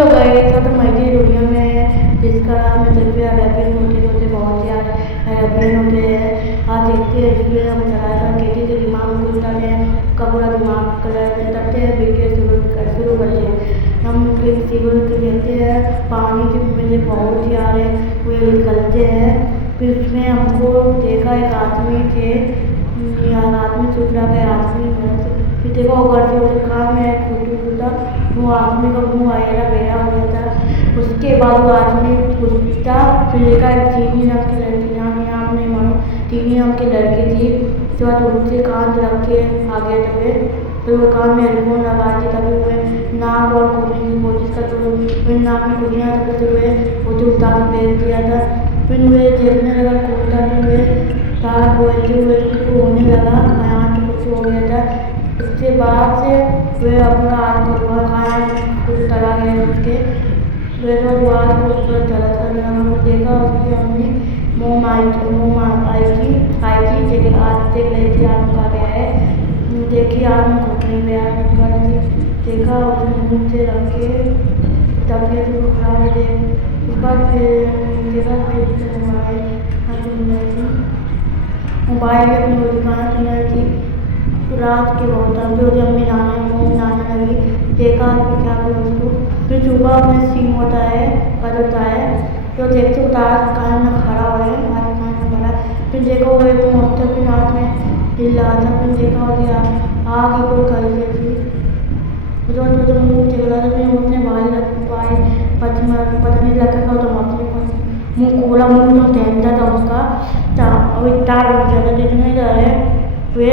Hello guys, तो हमारी दुनिया में जिसका नाम है जब भी एरोप्लेन होते होते बहुत यार एरोप्लेन होते हैं। आज देखते हैं इसलिए हम चलाकर खेती के दिमाग में घुसते हैं, उसका पूरा दिमाग कलर में करते हैं, वीडियो शुरू करते हैं। हम फिर सीवर के लेते हैं, पानी जिसमें से बहुत ही आ रहे वे निकलते हैं। फिर उसमें हमको देखा एक आदमी थे, आदमी छूट रहा है, आदमी फिर देखो ऊपर से काम है खुदा वो आदमी का मुँह आएगा बेड़ा हो गया था। उसके बाद वो आदमी पूछता फिर देखा चीनी नाम की लड़की, नाम नहीं मानो, चीनी नाम की लड़की थी जो उनसे कान रख के आ गया तबे। फिर वो कान में हेडफोन लगा दी, तभी हुए नाक और खोलने की कोशिश करते हुए फिर नाक में खुलियाँ करते हुए वो जो उतार फेंक दिया था। फिर वे देखने लगा खोलता हुए तार बोलते हुए होने लगा, यहाँ कुछ हो गया था। उसके बाद से वे अपना खाना कुछ चला गया उसके वे बाद को ऊपर चला करना देखा। उसकी अम्मी मोम आई थी लेकिन आज देख रही थी आम खा गया है, देखी आम कुछ नहीं गया देखा उसने मुँह से रख के तबीयत को खराब हो गई। उसके बाद फिर देखा मोबाइल की अपनी दुकान सुन रही थी। रात के बहुत जो अम्मी नाने लगी, देखा कि क्या करो उसको। फिर सुबह अपने सीन होता है तो देखते उतार कान में खड़ा हुआ है, हमारे कान में खड़ा। फिर देखो वो एक मोटर भी रात में हिल रहा था। फिर देखा और आग ही कोई कर रही थी जो मुँह चल रहा था। फिर उसने भाई पत्नी रखा था तो मुँह खोला, मुँह जो तहमता था उसका अभी तार बन गया था जितने रहे वे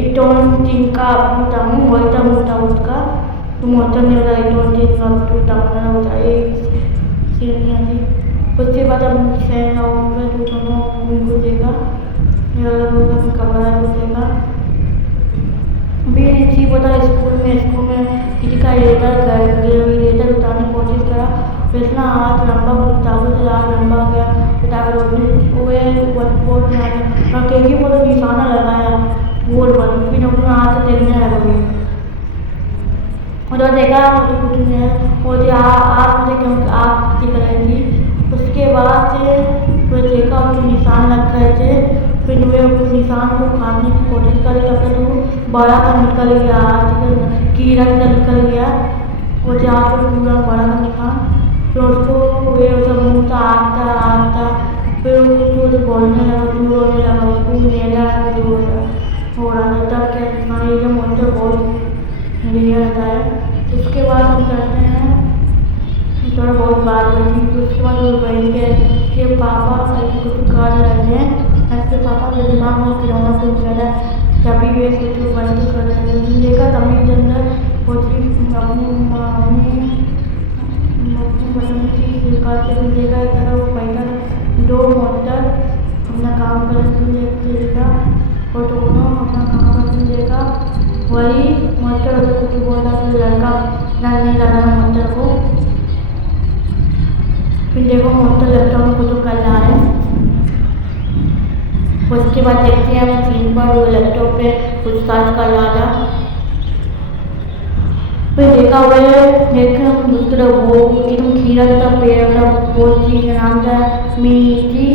इटोन जिनका टूटा मुँह वही था मुँह था उसका, तो मोहतम ने बताया इटोन जिनका टूटा मुँह होता है सीढ़ियाँ थी। उसके बाद हम शहर आऊँगा तो दोनों उनको देखा कमरा को देखा भी इसी पता स्कूल में किसी का रेटर उतारने की कोशिश करा। फिर इतना हाथ लंबा किताबों से हाथ लंबा गया, किताब बोर्ड में आ गया और केकी को तो निशाना लगाया बोर्ड पर। फिर अपना हाथ देखने लगा उधर देखा मुझे कुछ नहीं है, मुझे आप मुझे क्यों आप दिख रही थी। उसके बाद से फिर देखा उनके निशान लग गए थे। फिर वे अपने निशान को खाने की कोशिश कर रहे थे तो बड़ा का निकल गया, कीड़ा का निकल गया वो जहाँ पर पूरा बड़ा का निशान। फिर उसको वे सब मुँह था आता फिर उसको बोलने लगा, दूर होने लगा, उसको मेरा हो रहा था। तब क्या निशान ये मोटर बहुत नहीं रहता है। उसके बाद हम करते हैं थोड़ा बहुत बात बनी। तो उसके बाद वो बहन के पापा कुछ कर रहे थे, ऐसे पापा के दिमाग में खिलौना कुछ चला, तभी वे कुछ बंद कर रहे थे। देखा तभी के अंदर होती अपनी पसंद की करते हुए देखा एक तरह वो पैदल दो मोटर अपना काम करते हुए देखा और दोनों अपना काम करते हुए देखा। वही मोटर कुछ बोला तो लड़का नहीं लगा मोटर को। फिर देखो मोटर लैपटॉप में कुछ कर रहा है। उसके बाद देखते हैं हम स्क्रीन पर वो लैपटॉप पे कुछ सर्च कर रहा था। फिर देखा हुआ देखे हम दूसरा वो एकदम खीरा था पेड़ था वो चीज नाम था मीठी।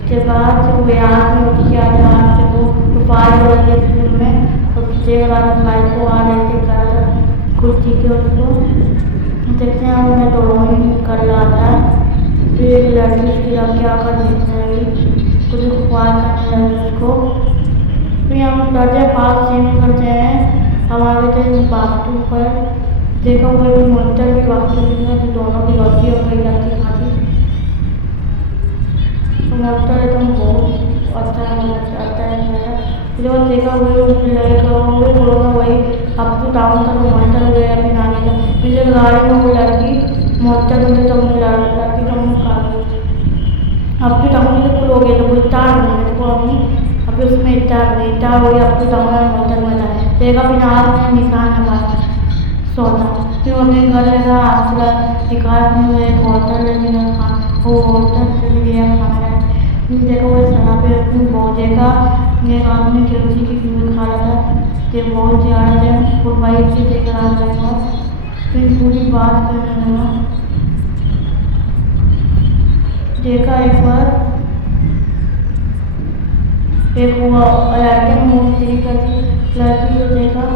उसके बाद वो याद में उसकी याद से वो फाइल हो रही स्कूल में, उसके बाद फाइल को आ रहे थे कर कुछ चीज़ें उसको देखते हैं उन्हें तो ड्राइंग कर रहा था। फिर एक लड़की उसकी क्या कर देखने लगी, कुछ ख्वार करने लगी उसको। फिर हम डरते पास सेम करते हैं हमारे थे बाथरूम पर। देखा हुआ भी मोटर भी बाथरूम में तो दोनों की रोटी हो गई जाती खाती। तो मोटर एकदम बहुत अच्छा है। जब देखा हुए वही अब तो टाउन का मोटर गया फिर आने का फिर गाड़ी में वो लड़की मोटर में तो लड़की का मुँह काट अब तो टाउन से फुल हो गया तो वो तार बने तो अभी अभी उसमें इतना हो गया। अब तो टाउन मोटर में था देखा फिर आज में निशान हमारा सोता। फिर अपने घर लगा आसरा दिखा एक होटल वो होटल गया खाना देखा वो शराब बहुत देखा एक आदमी खिड़की की खा रहा था। ये बहुत ज़्यादा है और बाइक से देख रहा था। फिर पूरी बात करने लगा। देखा एक बार एक हुआ लड़के ने मुँह तेरी करती लड़की को देखा,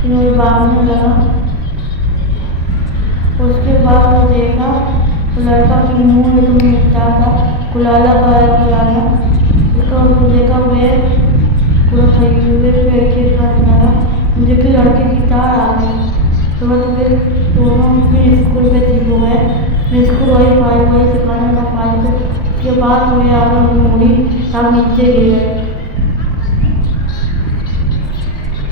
फिर वो भागने लगा। उसके बाद वो देखा तो लड़का के मुँह में तो मिलता था गुलाला गुलाला। उसका वो देखा वे पूरा थकी हुए फिर करने लगा। मुझे कि लड़के की तार आ गई तो वे दोनों फिर स्कूल पे थी वो है मैं स्कूल वही सिखाने का फाइल। उसके बाद वे आगे मुड़ी तब नीचे गिर गए।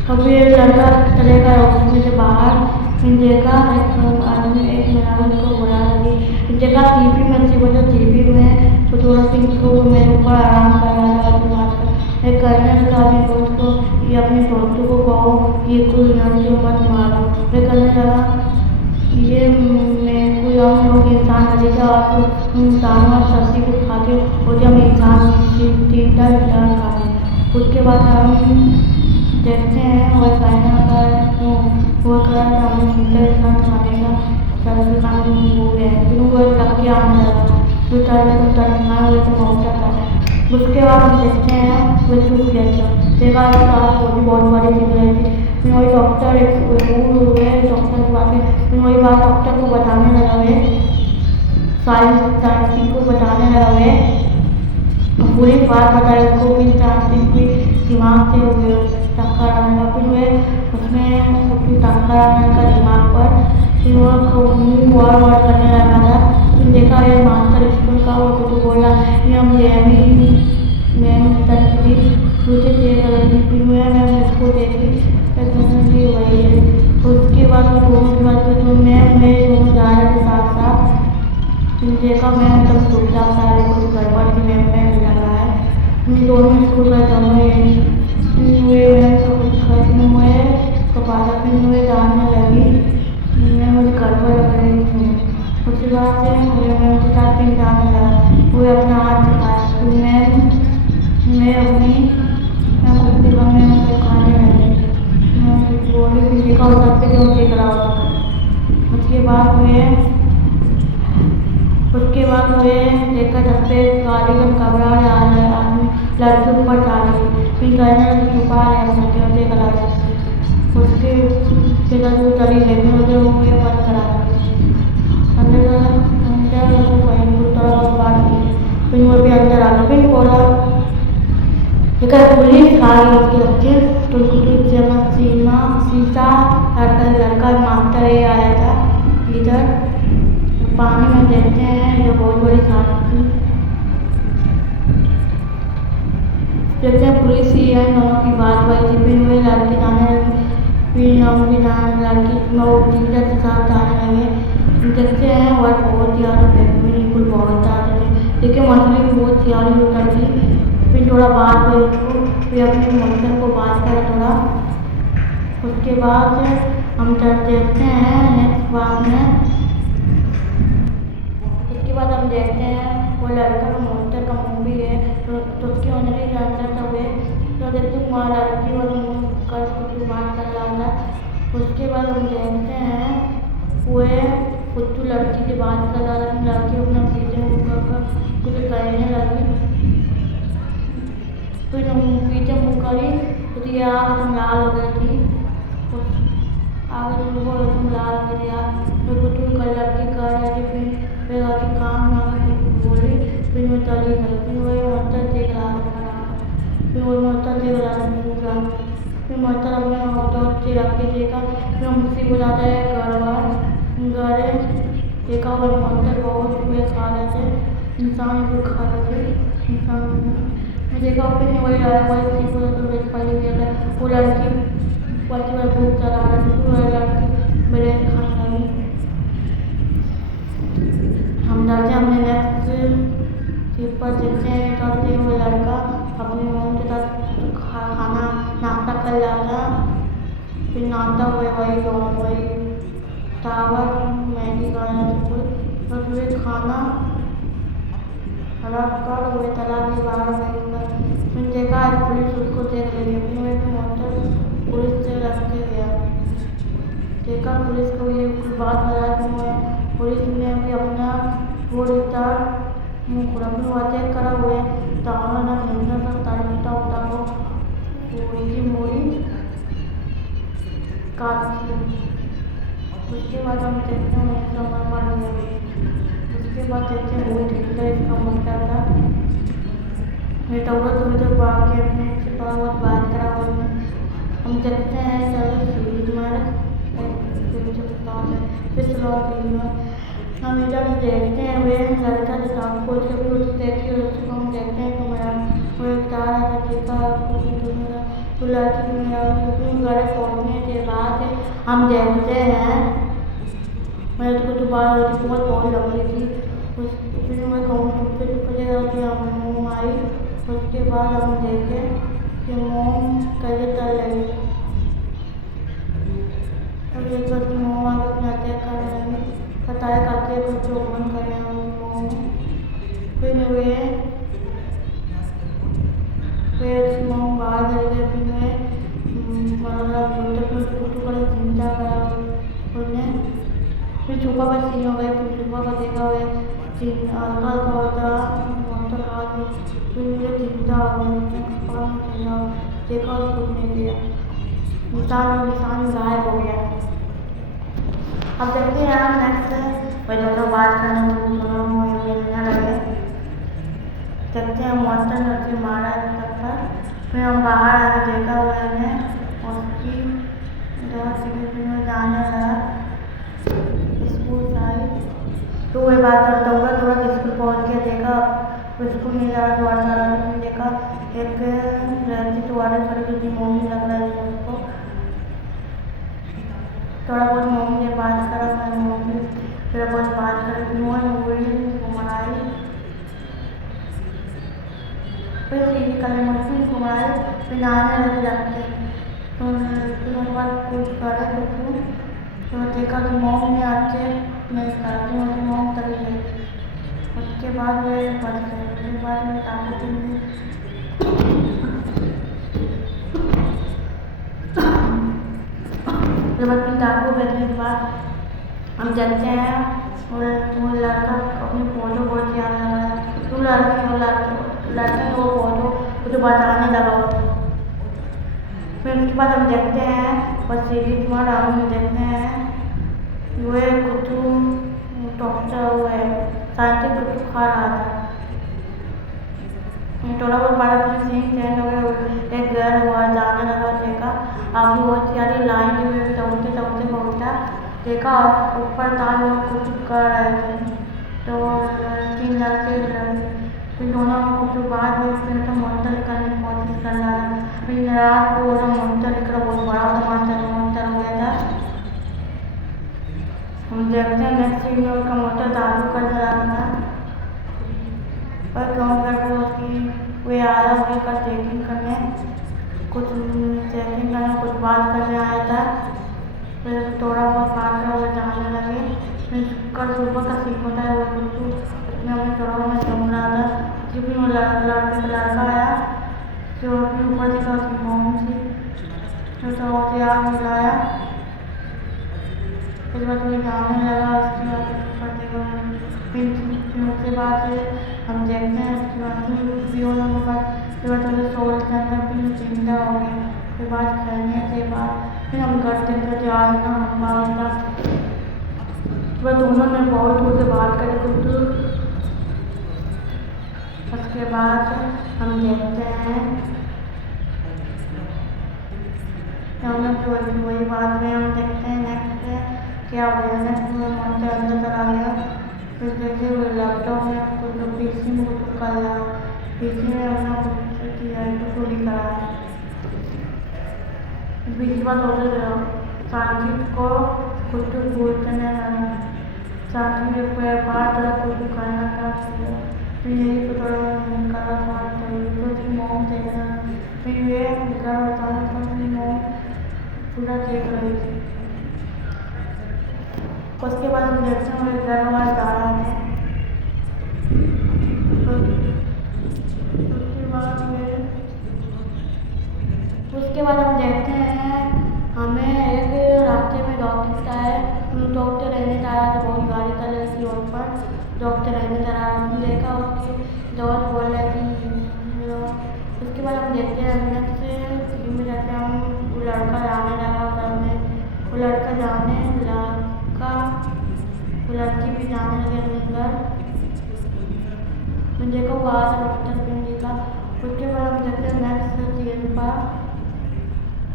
कभी एक लड़का चले गया उसमें से बाहर। फिर देखा एक आदमी एक मेहरान को बुला लगी। फिर देखा टीवी में थी वो टीवी में तो थोड़ा सी को मेरे ऊपर आराम कर रहा था। एक करने लगा अपने दोस्त को ये अपने दोस्तों को कहो ये कोई लड़के मत मारो। वे करने लगा ये मैं कोई और लोग इंसान बनेगा आप दाना और सब्जी को खाते और जब इंसान तीनटा इंसान खाते। उसके बाद हम देखते हैं वो चाइना का वो करा था हमें तीनटा इंसान खाने का सब्जी खाने हो गया फिर वो लग के आने लगा जो तरह हुए तो पहुँचा था। उसके बाद हम देखते हैं वो चुप गया था। देखा बहुत बड़ी चीज़ रही थी। फिर वही डॉक्टर एक डॉक्टर के पास फिर वही बात डॉक्टर को बताने लगा वे साइंस को बताने लगा वे पूरी बात बताई उसको। फिर साइंस भी दिमाग से हुए टक्कर आने लगा। फिर वे उसमें उसकी टक्कर आने का दिमाग पर फिर वो मुँह और करने लगा था। फिर देखा ये मास्टर स्कूल का वो तो बोला कि हम मैम तरह दूसरे देख रही थी। फिर मैं उसको देखी टेक्नोलॉजी वही है। उसके बाद वो दोनों के बाद तो मैम मेरे दोनों जा रहे थे साथ साथ। फिर देखा मैम तब छुप जाता है कुछ गड़बड़ की मैम में जा रहा है। दोनों स्कूल का दोनों हुए मैम को कुछ खत्म हुए तो बाधा फिर हुए जानने लगी मैं मुझे गड़बड़ लग रही थी। उसके बाद से मुझे मैम के साथ फिर जाने लगा वो अपना हाथ दिखाया। फिर मैं अपनी मैं कुछ दिखा मैं उसे खाने लगी। मैं कुछ बोली फिर देखा हो सकते थे वो देख रहा होता। उसके बाद वे देखा सकते गाड़ी का घबरा रहा है आदमी लड़के ऊपर जा रही फिर कहने छुपा रहे सकते देख रहा है। उसके फिर जो चली लेने होते वो ये बंद करा अंदर थोड़ा बात की। फिर वो भी अंदर आ गया। फिर बोला देखा पुलिस आ गई उसके बच्चे तो शीशा लड़का मास्टर ये आया था इधर पानी में देखते हैं जो बहुत बड़ी सांप थी। देखते हैं पुलिस ही है दोनों की बात हुई थी। फिर वे लड़की जाने लगी फिर हम भी लड़की टीचर के साथ जाने लगे। देखते हैं और बहुत ज़्यादा बिल्कुल बहुत ज़्यादा थे। देखिए मछली भी बहुत ज़्यादा उतर थी। फिर थोड़ा बात हुई उसको फिर अपने मंदिर को बात करा थोड़ा। उसके बाद हम देखते हैं नेक्स्ट बात में। उसके बाद हम देखते हैं वो लड़का का मॉन्स्टर का मूवी है तो उसके अंदर ही अंदर सब है तो देखते हैं वहाँ लड़की और कर कुछ बात कर रहा था। उसके बाद हम देखते हैं वो कुछ लड़की से बात कर रहा था। लड़की अपना पीछे कुछ कहने लगी फिर पीछे मुँह करी तो ये आग तुम लाल हो गई थी आगे तुमको तुम लाल हो गई यार फिर कुछ लड़की कर रही थी। फिर काम बोली फिर मैं चली गई। फिर वही मस्तर देख रहा था फिर वही मस्तर देख रहा था पूरा। फिर मस्तर अपने दोस्त से रख के देखा फिर मुझसे बुलाता है घर देखा वो मस्तर बहुत रुपये खा रहे थे इंसान भी खा रहे थे इंसान मैं देखा फिर वही आया वही सीखो तो पहले गया था वो लड़की बच्चे में भूख चला रहा था तो वह लड़की मेरे खाना नहीं। हम डरते हमने नेक्स्ट चीज पर देखते हैं करते हुए लड़का अपने मम्मी के साथ खाना नाश्ता कर रहा था। फिर नाश्ता हुए वही टावर मैगी खाना तो फिर खाना रख कर हुए तालाब के बाहर फिर देखा पुलिस उसको देख रही है। फिर पुलिस से रख के गया। देखा पुलिस को ये बात बता दी है। पुलिस ने भी अपना वो रिश्ता मुकदमे वादे करा हुए ताना हिंदा का तारीफ होता हो पूरी मोरी काट। उसके बाद हम देखते हैं उसके बाद देखते हैं वो ठंडा इसका मुद्दा था। ये तो बाकी अपने से बहुत बात करा हुआ हम देखते हैं चलो सीरीज में हम इधर देखते हैं वे लड़का जो काम खोल के भी उसे देखते हैं उसको हम देखते हैं तो मेरा वो एक तारा था देखा तो लड़की मेरा घर पहुँचने के बाद हम देखते हैं मेरे को दोबारा बहुत लंबी थी फिर मैं कहूँ कि हम मोम आई। उसके बाद हम देखे कि मोम कैसे चल रही मोम आगे अपने अटैक कर रहे बताया करके कुछ ओपन करे मोम फिर फिर मोम बाहर चले गए फिर चिंता करा उन्हें फिर छुपा का सीन हो गया फिर छुपा का देखा हुआ हल्का होता फिर मुझे चिंता हो गया देखा और कुछ नहीं किया निशान गायब हो गया। अब देखते हैं हम नेक्स्ट वही दोनों बात करने मिलने लगे देखते हैं मॉन्स्टर लड़की मारा था। फिर हम बाहर आके देखा हुआ है उसकी में जाने लगा स्कूल आई तो वही बात करता हुआ थोड़ा स्कूल पहुँच के देखा स्कूल नहीं जा रहा फिर देखा एक लड़की तो ऑर्डर करके मोमी लग रहा है उसको थोड़ा बहुत मोमी ने बात करा मोमी फिर बहुत बात कर घुमाई फिर सीधी कलर मशीन घुमाई फिर नहाने लगे जाते तो फिर उसके बाद कुछ करे तो देखा कि मोम ने आके मैं करती हूँ तो मोम करी गई। उसके बाद वे बच गए उसके बाद मैं काफ़ी जब डाकू बैठने के बाद हम जानते हैं वो लड़का अपनी फोटो बहुत याद लगा है तो लड़के वो फोटो मुझे बताने लगा। फिर उसके बाद हम देखते हैं और सीरीज में हम देखते हैं वो कुत्तू टॉक्टर हुआ है साइकिल कुत्तू खा रहा था थोड़ा बहुत बड़ा सीन चेंज हो गया एक घर हुआ जाने लगा देखा आगे बहुत सारी लाइन हुई दौड़ते पहुँचा देखा ऊपर तार लोग कुछ कर रहे थे तो 3 लड़के फिर दोनों कुछ बाद में फिर तो मॉन्स्टर करने की कोशिश कर रहा था फिर रात को वो मॉन्स्टर निकला बहुत बड़ा मॉन्स्टर हो गया था। हम देखते हैं नेक्स्ट सीन में उसका मोटर चालू कर रहा था और काम करके उसकी वे आया उसका चेकिंग करने कुछ बात करने आया था। फिर थोड़ा बहुत बात कर हुए जाने लगे फिर कल सुबह का सीन होता है वो कुछ उसमें अपने थोड़ा में जम रहा था क्योंकि वो लड़का आया जो अपने ऊपर देखा उसकी मोम थी तो आग मिलाया फिर बाद में जाने लगा उसके बाद हम देखते हैं उसके बाद फिर सोल के अंदर फिर जिंदा हो गए फिर बाद खेलने के बाद फिर हम घर देखते आना हमारा वह दोनों ने बहुत दूर से बात करे कुछ उसके बाद हम देखते हैं हम लोग वही बात में हम देखते हैं नेक्स्ट क्या नेक्स्ट में मन के अंदर चला गया फिर जैसे वो लैपटॉप में कुछ पीसी में कुछ कर रहा पीसी में अपना कुछ लिखा बीच बात होते साकिब को कुछ बोलते नहीं साथ में पार्ट कुछ करना था फिर यही को थोड़ा करा था कुछ मोम देखना फिर ये घर बताना था अपनी मोम पूरा देख रही थी। उसके बाद हम देखते हैं घर वाला जा रहा है उसके बाद हम देखते हैं डॉक्टर रहने जा रहा था, बहुत गाड़ी चल रही थी रोड पर। डॉक्टर रहने जा रहा देखा उसकी दोस्त बोल रहे कि उसके बाद हम देखते हैं नेक्स्ट सीन में जाते हम वो लड़का जाने लगा उधर में, वो लड़का जाने लगा, वो लड़की भी जाने लगे अपने घर। मैं देखो वहाँ से डॉक्टर फिल्म देखा। उसके बाद हम देखते हैं नेक्स्ट सीन पर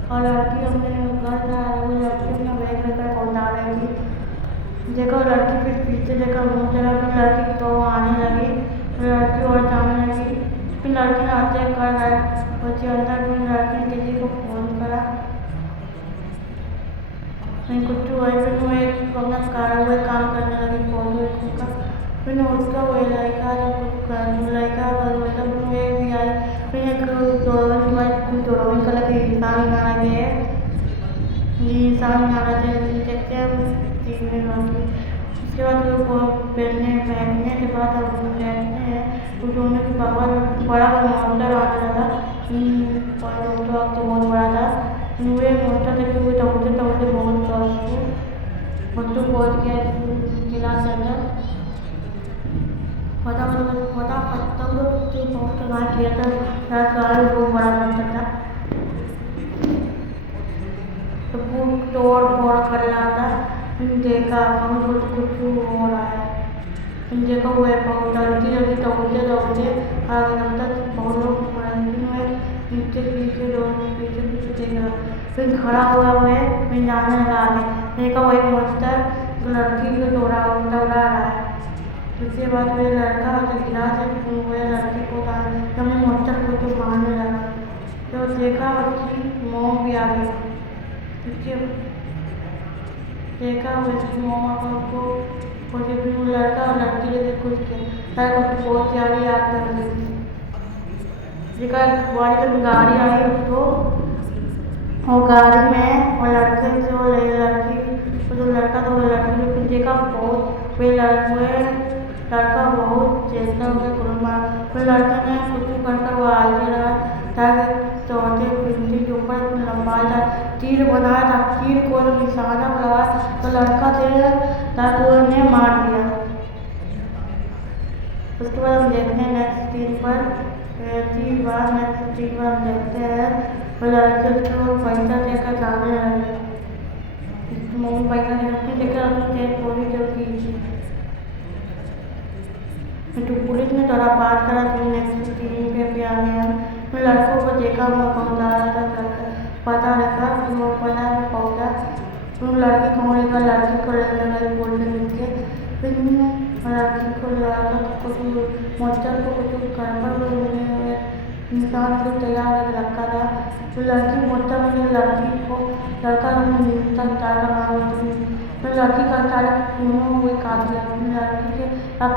और लड़की अपने घर जा रही, वो लड़की अपना बैग लेकर पहुँचा रही थी। देखो लड़की फिर पीछे देखा मुँह चला, फिर लड़की तो आने लगी, लड़की और जाने लगी। फिर लड़की ने अटैक कर रहा बच्चे अंदर, फिर लड़की ने किसी को फोन करा, नहीं कुछ हुआ। फिर वो एक अपना हुए काम करने लगी फोन का। फिर उसका वो लड़का जब कुछ लड़का भी आई, फिर एक दोनों कलर के इंसान आ गए, इंसान आ रहे थे देखते हैं 3 मिनट। उसके बाद वो बैठने के बाद हम बैठते हैं तो दोनों के बड़ा मॉनिटर आने लगा। तो बहुत बड़ा था, वे मॉनिटर लेके हुए दौड़ते बहुत पहुँच गया क्लास के अंदर। फटाफट तब बहुत कमाल किया था, बहुत बड़ा मॉनिटर था। तो वो तोड़ फोड़ कर रहा था, देखा हम कुछ हो रहा है। देखो वो बहुत जल्दी दौड़ते आगे तक बहुत लोग नीचे पीछे देख रहा, फिर खड़ा हुआ हुआ है, फिर जाने लगा आगे। देखा वही मॉन्स्टर लड़की को दौड़ा रहा है। उसके बाद वह लड़का गिरा से वह लड़की को कहा मॉन्स्टर को तो मारने लगा। तो देखा उसकी मॉम भी आ गई, देखा उसकी मॉम को वो लड़का और लड़की ने कुछ किया, बहुत प्यारी याद कर रही थी। गाड़ी आई उसको, और गाड़ी में और लड़के जो लड़की जो लड़का तो लड़की ने फिर देखा बहुत लड़का बहुत चेष्टा हो गया कुरमा। फिर लड़के ने कुछ करके वो आगे रहा ताकि चौथे पिंडी के ऊपर लंबा था, तीर बनाया था, तीर को निशाना लगा तो लड़का थे ताकि उन्हें मार दिया। उसके बाद हम देखते हैं नेक्स्ट सीन पर हम देखते हैं वो लड़के को पैसा देकर जाने लगे, मम्मी पैसा देकर पूरी जो की तो पुलिस ने थोड़ा बात करा कि नेक्स्ट सीन पे भी आ गया। मैं लड़कों को देखा वो पहुँचा रहा था, पता रखा वो पता में पहुँचा तो लड़की को लेकर लड़की को लेकर बोलने लगे। फिर लड़की को कुछ मॉन्स्टर को कुछ गड़बड़ इंसान को तैयार रखा था। तो लड़की मॉन्स्टर में लड़की को लड़का तो लड़की का सारे दोनों हुए काट दिया। लड़की के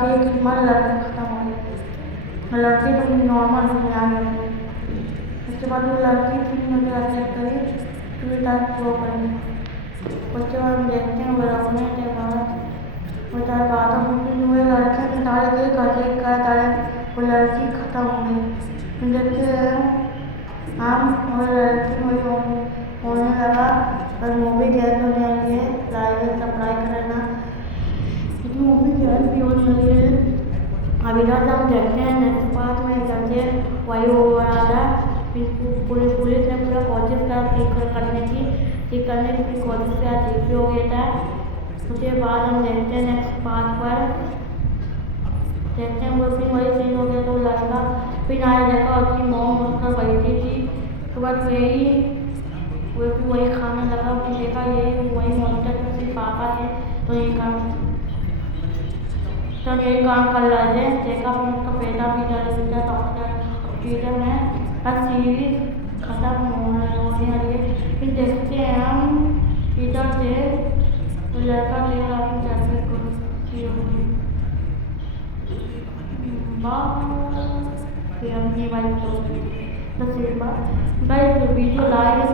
एक मन लड़की खत्म हो गई, लड़की तो नॉर्मल में आ गई। उसके बाद वो लड़की फिर मुझे अटैक करी, फिर वो करेंगे। उसके बाद हम देखते हैं वो रखने के बाद वो सारे बातों में हुए लड़के ने सारे देख अटैक कर सारे वो लड़की खत्म हो गई। देखते हैं हम वो लड़की वही होने लगा और मूवी गैस होने लगी है, लाइक सब्सक्राइब करना, मूवी गैस भी होने लगी है। अभी इधर से हम देखते हैं नेक्स्ट पार्ट में इधर से वही हो रहा था। पुलिस ने पूरा कोशिश करा ठीक करने की कोशिश करा, ठीक भी हो गया था। उसके बाद हम देखते हैं नेक्स्ट पार्ट पर, देखते हैं वो फिर वही सीन हो गया। तो लड़का फिर आया देखा उसकी मॉम उसका बैठी थी, तो बस वही खाना लगा। फिर देखा ये वही मॉन्स्टर उसके पापा थे, तो यही काम कर रहे थे। देखा फिर उसका बेटा भी डॉक्टर में बस सीरीज खत्म होने वाली है। फिर देखते हैं हम इधर से तो लड़का लेगा अपनी चाची को फिर हम ये वाली तो वीडियो लाइक